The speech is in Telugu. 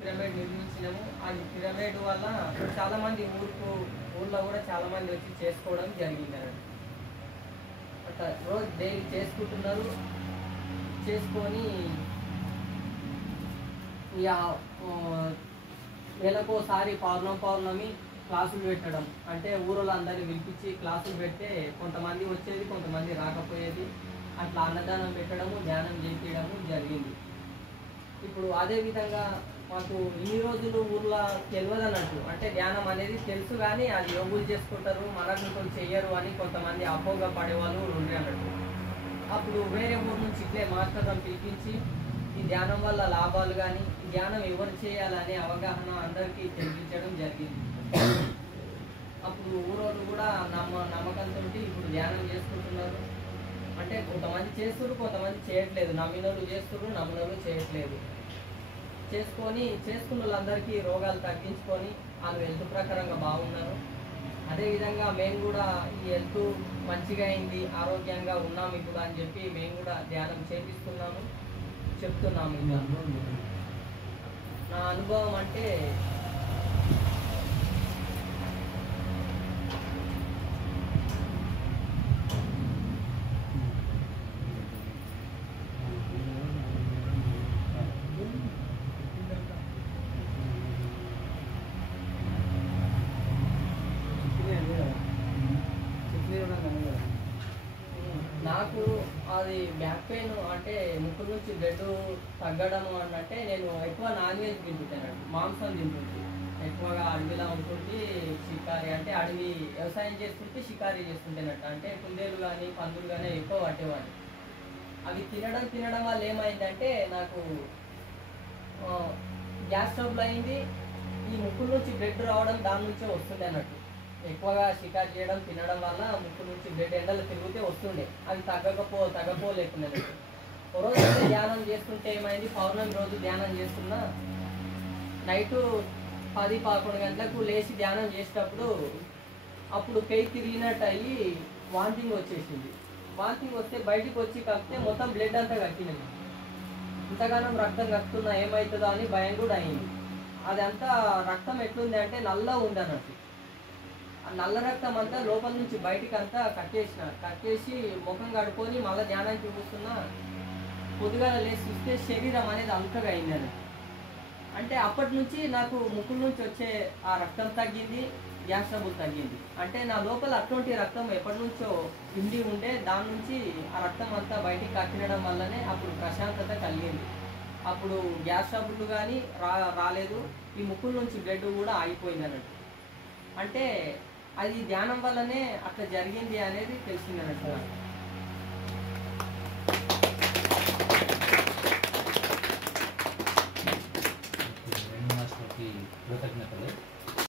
పిరమిడ్ నిర్మించినాము. అది పిరమిడ్ వల్ల చాలామంది ఊర్లో కూడా చాలామంది వచ్చి చేసుకోవడం జరిగింది అన్నట్టు. అట్లా రోజు డైలీ చేసుకుంటున్నారు. చేసుకొని ఇక నెలకోసారి పౌర్ణమి క్లాసులు పెట్టడం, అంటే ఊరిలో అందరినీ పిలిపించి క్లాసులు పెడితే కొంతమంది వచ్చేది, కొంతమంది రాకపోయేది. అట్లా అన్నదానం పెట్టడము, ధ్యానం చేయించడము జరిగింది. ఇప్పుడు అదేవిధంగా మాకు ఇన్ని రోజులు ఊర్లో తెలియదు అన్నట్టు, అంటే ధ్యానం అనేది తెలుసు కానీ అది యోగులు చేసుకుంటారు, మనకు చెయ్యరు అని కొంతమంది అపోగా పడేవాళ్ళు ఉండే అన్నట్టు. అప్పుడు వేరే ఊరు నుంచి ఇట్లే మాస్టర్లను పిలిపించి ఈ ధ్యానం వల్ల లాభాలు కానీ ఈ ధ్యానం ఎవరు చేయాలనే అవగాహన అందరికీ తెలిపించడం జరిగింది. అప్పుడు ఊరోళ్ళు కూడా నమ్మకంతో ఇప్పుడు ధ్యానం చేసుకుంటున్నారు. అంటే కొంతమంది చేస్తున్నారు, కొంతమంది చేయట్లేదు. నమ్మినోళ్ళు చేస్తున్నారు, నమ్మినోళ్ళు చేయట్లేదు. చేసుకున్న వాళ్ళందరికీ రోగాలు తగ్గించుకొని వాళ్ళు హెల్త్ ప్రకారంగా బాగున్నారు. అదేవిధంగా మేము కూడా ఈ హెల్త్ మంచిగా అయింది, ఆరోగ్యంగా ఉన్నాము ఇప్పుడు అని చెప్పి మేము కూడా ధ్యానం చేపిస్తున్నాము, చెప్తున్నాము. ఇంకా నా అనుభవం అంటే నాకు అది బ్యాక్ పెయిన్ అంటే ముక్కు నుంచి బ్లడ్ తగ్గడం అంటే నేను ఎక్కువ నాన్ వెజ్ తింటుంటాను, మాంసం తింటుంది. ఎక్కువగా అడవిలో ఉంటుంటే షికారి అంటే అడవి వ్యవసాయం చేస్తుంటే షికారీ చేస్తుంటేనట్టు, అంటే కుందేలు కానీ పందులు కానీ ఎక్కువ పట్టేవాడిని. అవి తినడం వల్ల ఏమైందంటే నాకు గ్యాస్ ట్రబుల్ అయింది. ఈ ముక్కు నుంచి బ్లడ్ రావడం దాని నుంచే వస్తుండే అన్నట్టు. ఎక్కువగా షికారు చేయడం తినడం వల్ల ముక్కు నుంచి బ్లడ్ ఎండలు తిరిగితే వస్తుండే, అది తగ్గపోలేకుండా. ఓ రోజు ధ్యానం చేస్తుంటే ఏమైంది, పౌర్ణమి రోజు ధ్యానం చేస్తున్నా నైటు 10-11 గంటలకు లేచి ధ్యానం చేసేటప్పుడు అప్పుడు పెయి తిరిగినట్టు అయ్యి వాంతింగ్ వచ్చేసింది. వాంతింగ్ వస్తే బయటికి వచ్చి కక్కితే మొత్తం బ్లడ్ అంతా కక్కినది. ఇంతగానం రక్తం కక్కుతున్నా ఏమవుతుందో అని భయం కూడా అయింది. అదంతా రక్తం ఎట్లుంది అంటే నల్ల ఉంది అన్నట్టు. ఆ నల్ల రక్తం అంతా లోపల నుంచి బయటికి అంతా కక్కేసి ముఖం కడుక్కొని మళ్ళీ ధ్యానానికి కూర్చున్నా పొద్దుగాల లేచి చూస్తే శరీరం అనేది అంతగా అయింది అన్నట్టు. అంటే అప్పటి నుంచి నాకు ముక్కుల నుంచి వచ్చే ఆ రక్తం తగ్గింది, గ్యాస్ ట్రబుల్ తగ్గింది. అంటే నా లోపల అటువంటి రక్తం ఎప్పటి నుంచో ఇండి ఉండే, దాని నుంచి ఆ రక్తం అంతా బయటికి కక్కినడం వల్లనే అప్పుడు ప్రశాంతత కలిగింది. అప్పుడు గ్యాస్ ట్రబుల్ కానీ రాలేదు, ఈ ముక్కుల నుంచి బ్లడ్ కూడా ఆగిపోయింది అన్నట్టు. అంటే అది ధ్యానం వల్లనే అట్లా జరిగింది అనేది తెలిసింది అన్నట్టు.